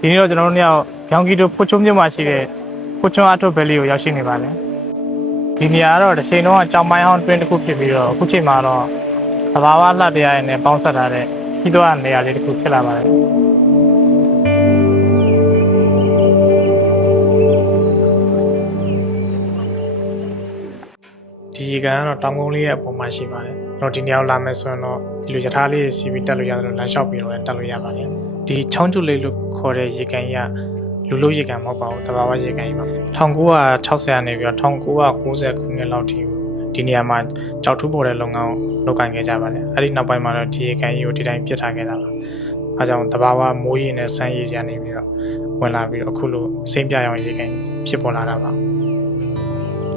ဒီနေ့တော့ကျွန်တော်တို့ညရောင်ကီတို့ဖွချုံမြို့မှာရှိတဲ့ဖွချုံအထုပ်ဘဲလေးကိုရောက်ရှိနေပါတယ်ဒီနေရာကတော့တစ်ချိန်လုံးကကြောင်ပိုင်းဟောင်းတွင်းတစ်ခုဖြစ်ပြီးတော့အခုချိန်မှာတော့သဘာဝလှတရားရည်နဲ့ပေါင်းစပ်ထားတဲ့ကြီးသွားတဲ့နေရာလေးတစ်ခုဖြစ်လာပါတယ်ဒီရေကန်ကတော့တောင်ကုန်းလေးရဲ့အပေါ်မှာရှိပါတယ်တော့ဒီနေရာကိုလာမယ်ဆိုရင်တော့ဒီလိုရထားလေးစီးပြီးတက်လို့ရတယ်လို့လမ်းလျှောက်ပြီးတော့တက်လို့ရပါတယ်ဒီချောင်းကျူလေးလို့ခေါ်တဲ့ရေကန်ကြီးကလူလို့ရေကန်မဟုတ်ပါဘူးတဘာဝရေကန်ကြီးပါ1960ကနေပြီးတော့1990ခုနှစ်လောက်ထိဒီနေရာမှာကြောက်ထူးပေါ်တဲ့လုပ်ငန်းကိုလုပ်ကိုင်ခဲ့ကြပါတယ်အဲ့ဒီနောက်ပိုင်းမှာတော့ဒီရေကန်ကြီးကိုဒီတိုင်းပြစ်ထားခဲ့တာပါအဲကြောင့်တဘာဝမိုးရေနဲ့ဆန်းရေရနေပြီးတော့ဝင်လာပြီးတော့အခုလိုစိမ့်ပြရောင်ရေကန်ဖြစ်ပေါ်လာတာပါ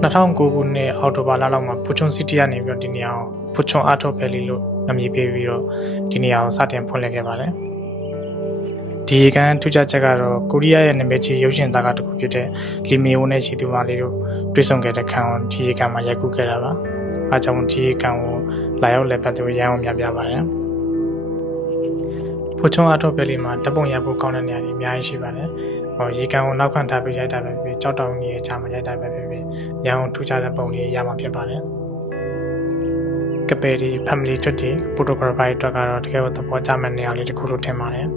2009ခုနှစ်အောက်တိုဘာလလောက်မှာဖွချုံစီတီကနေပြီးတော့ဒီနေရာကိုဖွချုံအာထော့ဗယ်လီလို့အမည်ပေးပြီးတော့ဒီနေရာကိုစတင်ဖွင့်လှစ်ခဲ့ပါတယ်ဒီရေကန်ထူးခြားချက်ကတော့ကိုရီးယားရဲ့နာမည်ကြီးရုပ်ရှင်သားကတစ်ခုဖြစ်တဲ့လီမီယိုနဲ့ရှီတူမာလေးတို့တွေ့ဆုံခဲ့တဲ့ခံကိုဒီရေကန်မှာရိုက်ကူးခဲ့တာပါအဲကြောင့်ဒီရေကန်ကိုလာရောက်လည်ပတ်သူရန်အောင်များပြပါတယ်ဖွချုံအာထော့ဗယ်လီမှာတပ်ပုံရဖို့ကောင်းတဲ့နေရာတွေအများကြီးရှိပါတယ်ရေကန်ကိုနောက်ခံထားပြီးရိုက်တာပဲဖြစ်ကြောက်တောင်ကြီးရဲ့ခြားမှာရိုက်တာပဲဖြစ်ရန်အောင်ထူးခြားတဲ့ပုံလေးရမှာဖြစ်ပါတယ်ကပယ်ဒီ family အတွက်ဒီ photographer အတွက်ကတော့တကယ်ကိုသဘောကျမဲ့နေရာလေးတစ်ခုလို့ထင်ပါတယ်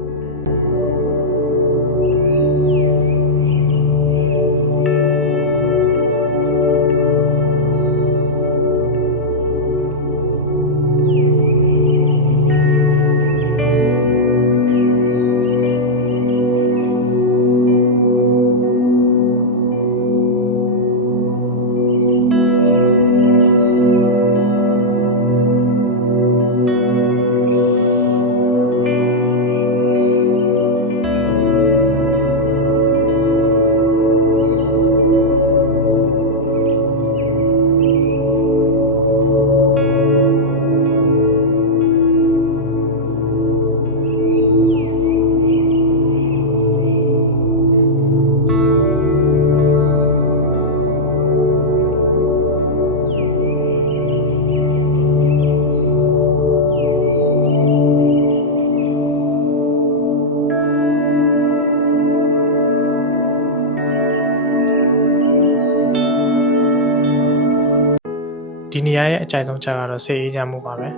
ဒီနေရာရဲ့အကြိုက်ဆုံးချက်ကတော့စိတ်အေးချမ်းမှုပါပဲ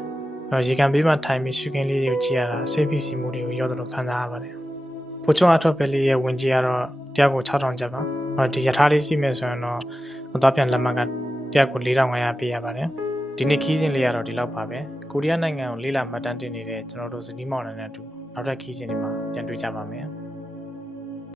ရေကန်ဘေးမှာထိုင်ပြီးရှုခင်းလေးတွေကိုကြည့်ရတာစိတ်ဖိစီးမှုတွေကိုရောတော်ခံစားရပါတယ်ဖွချုံအထော့ဗယ်လီရဲ့ဝင်ကြီးကတော့တယောက်ကို6000ကျပ်ပါဒီရထားလေးစီးမယ်ဆိုရင်တော့သွားပြန်လက်မှတ်ကတယောက်ကို4500ပေးရပါတယ်ဒီနေ့ခီးစဉ်လေးကတော့ဒီလောက်ပါပဲကိုရီးယားနိုင်ငံကိုလေးလာမှတ်တမ်းတင်နေတဲ့ကျွန်တော်တို့ဇနီးမောင်နှံနဲ့အတူနောက်ထပ်ခီးစဉ်တွေမှာပြန်တွေ့ကြပါမယ်